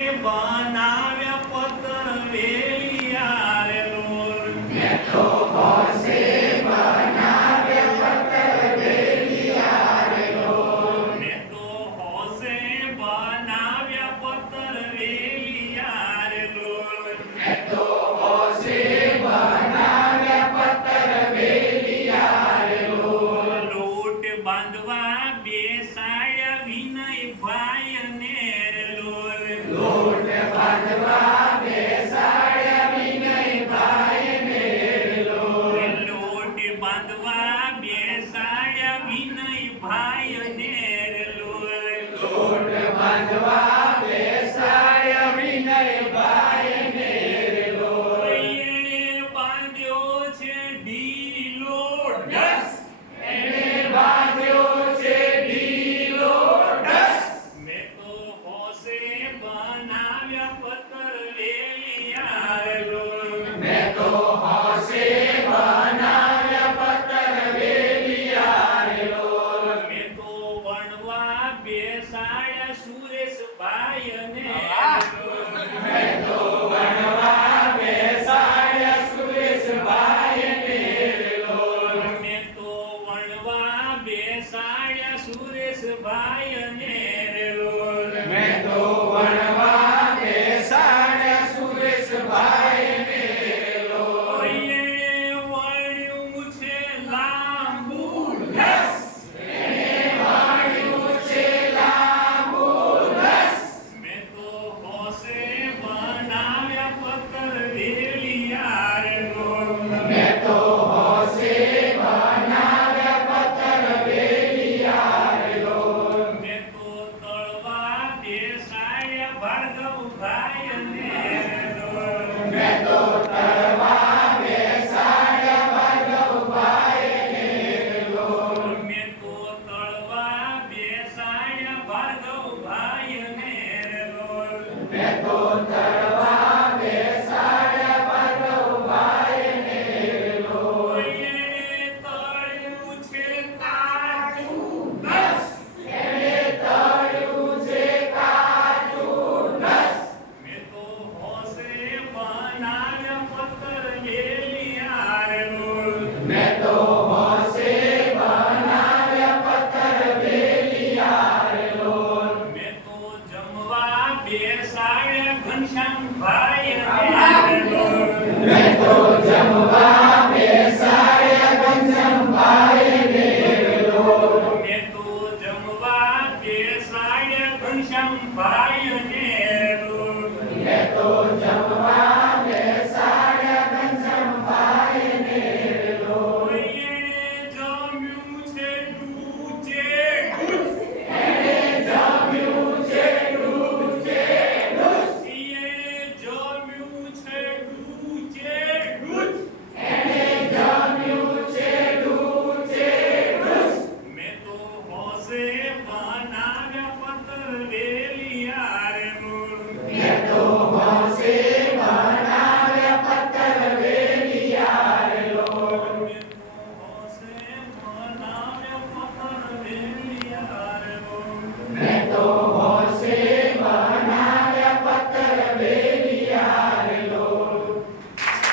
બનાવ્યા પતર વેલિયા રે લોલ મેં તો હોશે બનાવ્યા પતર વેલિયા રે લોલ મેં તો હોશે બનાવ્યા પતર વેલિયા રે લોલ મેં તો હોશે બનાવ્યા પતર વેલિયા રે લોલ લોટ બાંધવા બેસાડ્યા વિનયભાઈ ને રે લોલ લોટ બાંધવા બેસાડ્યા વિનયભાઈ ને લોલ લોટ બાંધવા બેસાડ્યા વિનયભાઈ ને રે લોલ લોટ બાંધવા બેસાડ્યા વિનયભાઈ ને લોલ એણે બાંધ્યો છે ઢીલો યસ એને બાંધ્યો છે ઢીલો ડસ મેં તો હોશે બનાવ્યા પતર વેલિયા રે લોલ મેં તો હોશે બનાવ્યા પતર વેલિયા રે લોલ મેં તો વણવા બેસાડ્યા સુરેશભાઈ ને મેં તો વણવા બેસાડ્યા સુરેશભાઈ ને લોલ મેં તો વણવા બેસાડ્યા સુરેશભાઈ ને લોલ મેં તો વણવા બેસાડ્યા સુરેશભાઈ ને લોલ એણે વણ્યું છે લાંબુ યસ એને વાળ્યું છે લાંબુ ડસ મેં તો હોશે બનાવ્યા પતર વેલિયા રે લોલ મેં તો હોશે બનાવ્યા પતર વેલિયા રે લોલ મેં તો તળવા બેસાડ્યા ભાર્ગવભાઈ ને લોલ મેં તો તળવા બેસાડ્યા ભાર્ગવભાઈ ને લોલ મેં તો તળવા બેસાડ્યા ભાર્ગવભાઈ ને લોલ મેં તો તળવા બેસાડ્યા ભાર્ગવભાઈ ને લોલ એણે તળ્યું છે કાચું ડસ એને તળ્યું છે કાચું ડસ મેં તો હોશે બનાવ્યા પતર વેલિયા રે લોલ મેં તો હોશે બનાવ્યા પતર વેલિયા રે લોલ મેં તો જમવા બેસાડ્યા ઘનશ્યામભાઈ ને લોલ મેં તો જમવા બેસાડ્યા